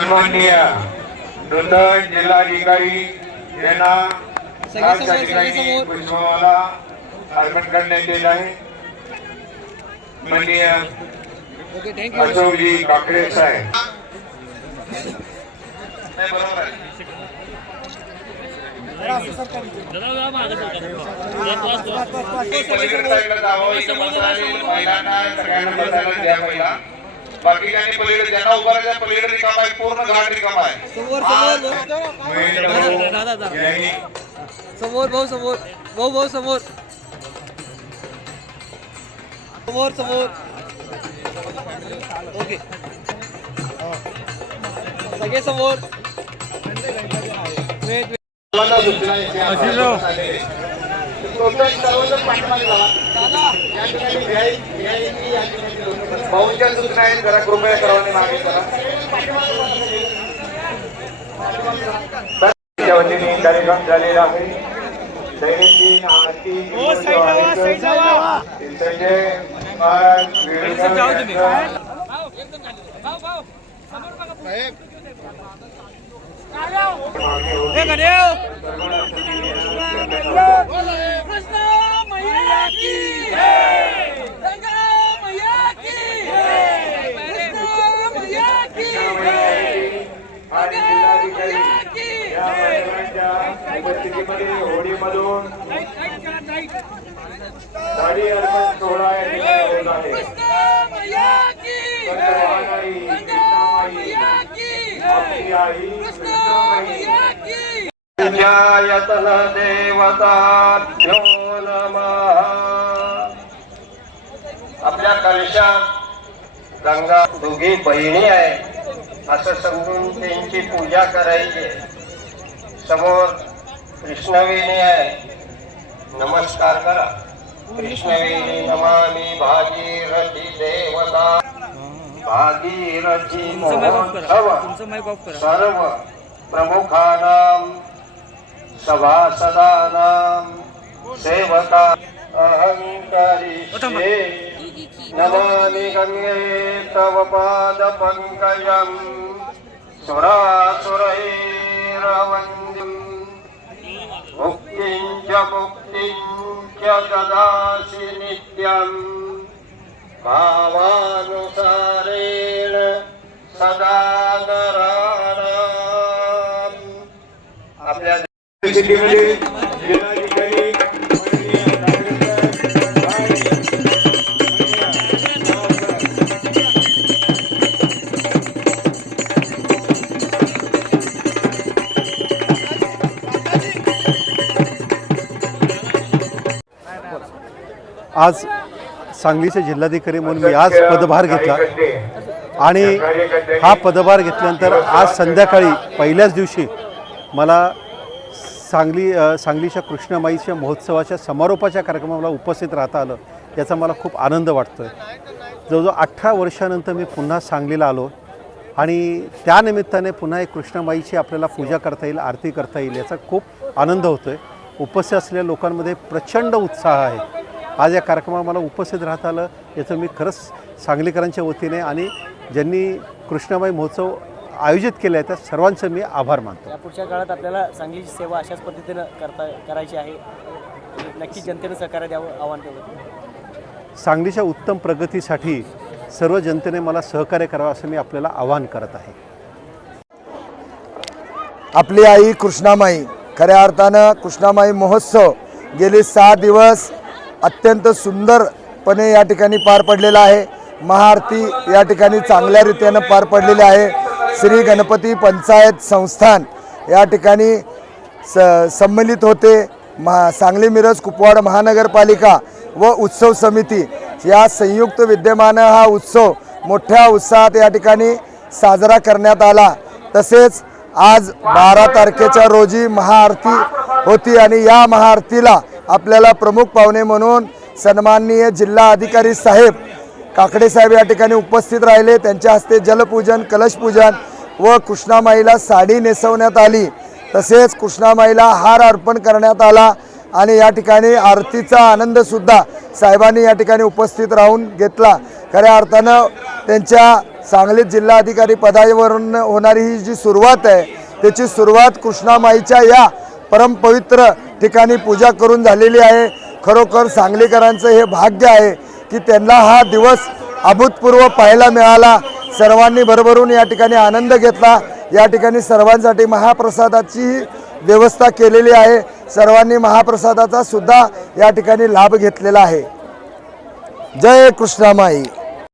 सन्माननीय नोंदण जिल्हाधिकारी यांना काल त्या ठिकाणी पुष्पमाला अर्पण करण्यात येत आहे. माननीय अशोकजी काकडे साहेब. महिलांना सगळ्यांना द्या पहिला. बाकीच्यांनी पलीकडे ज्यांना उभं राहायचं पलीकडे रिकामा आहे पूर्ण घाट रिकामा आहे समोर भाऊ समोर भाऊ भाऊ समोर समोर समोर ओके सगळे समोर वेट आहे. भाऊंच्या सूचना आहेत जरा कृपया सर्वांनी मागे करा वतीने कार्यक्रम झालेला आहे दैनंदिन आरती संजय महाराज वेळुकर यांचं मागे होते. आणि जिल्हाधिकारी या मान्यवरांच्या उपस्थितीमध्ये होळीमधून साडी अर्पण सोहळा या ठिकाणी होत आहे संत वाहनाई, कृष्णामाई, आपली आई ध्यायतः देवताभ्यो नमः आपल्या कलशात गंगा दोघी बहिणी आहे असं समजून त्यांची पूजा करायची. समोर कृष्णवेणी आहे. नमस्कार करा. कृष्णवेणी नमामि भागीरथी देवता। भागीरथी सर्व प्रमुखानां सभासदानां सेवका अहंकारिष्ये नमामि गङ्गे तव पादपङ्कजम्। सुरासुरैरवन्द्यम्। मुक्तिं च मुक्तिं च ददासि नित्यम्। भावानुसारेण सदा नराणाम् सिटीमध्ये जिल्हाधिकारी आज सांगलीचे जिल्हाधिकारी म्हणून मी आज पदभार घेतला. आणि हा पदभार घेतल्यानंतर आज संध्याकाळी पहिल्याच दिवशी मला सांगली सांगलीच्या कृष्णमाईच्या महोत्सवाच्या समारोपाच्या कार्यक्रमाला उपस्थित राहता आलं याचा मला खूप आनंद वाटतो आहे जवळजवळ अठरा वर्षानंतर मी पुन्हा सांगलीला आलो आणि त्यानिमित्ताने पुन्हा एक कृष्णमाईची आपल्याला पूजा करता येईल आरती करता येईल याचा खूप आनंद होतो आहे उपस्थित असलेल्या लोकांमध्ये प्रचंड उत्साह आहे. आज या कार्यक्रमाला मला उपस्थित राहता आलं याचं मी खरंच सांगलीकरांच्या वतीने आणि ज्यांनी कृष्णमाई महोत्सव आयोजित केले आहे त्या सर्वांचं मी आभार मानतो. या पुढच्या काळात आपल्याला सांगलीची सेवा अशाच पद्धतीनं करता करायची आहे. नक्की जनतेनं सहकार्य द्यावं आव्हान केलं सांगलीच्या उत्तम प्रगतीसाठी सर्व जनतेने मला सहकार्य करावं असं मी आपल्याला आवाहन करत आहे. आपली आई कृष्णामाई खऱ्या अर्थानं कृष्णामाई महोत्सव गेले सहा दिवस अत्यंत सुंदरपणे या ठिकाणी पार पडलेला आहे. महाआरती या ठिकाणी चांगल्या रीतीनं पार पडलेली आहे. श्री गणपती पंचायत संस्थान या ठिकाणी स संमिलित होते. महा सांगली मिरज कुपवाड महानगरपालिका व उत्सव समिती. या संयुक्त विद्यमानं हा उत्सव मोठ्या उत्साहात या ठिकाणी साजरा करण्यात आला. तसेच आज बारा तारखेच्या रोजी महाआरती होती आणि या महाआरतीला आपल्याला प्रमुख पाहुणे म्हणून सन्माननीय जिल्हा अधिकारी साहेब काकडे साहेब या ठिकाणी उपस्थित राहिले. त्यांच्या हस्ते जलपूजन कलशपूजन व कृष्णामाईला साडी नेसवण्यात आली. तसेच कृष्णामाईला हार अर्पण करण्यात आला आणि या ठिकाणी आरतीचा आनंदसुद्धा साहेबांनी या ठिकाणी उपस्थित राहून घेतला. खऱ्या अर्थानं त्यांच्या सांगलीत जिल्हाधिकारी पदावरून होणारी ही जी सुरुवात आहे त्याची सुरुवात कृष्णामाईच्या या परमपवित्र ठिकाणी पूजा करून झालेली आहे. खरोखर सांगलीकरांचं हे भाग्य आहे. की त्यांना हा दिवस अभूतपूर्व पाहायला मिळाला. सर्वांनी भरभरून या ठिकाणी आनंद घेतला. या ठिकाणी सर्वांसाठी महाप्रसादाची व्यवस्था केलेली आहे. सर्वांनी महाप्रसादाचा सुद्धा या ठिकाणी लाभ घेतलेला आहे. जय कृष्णामाई.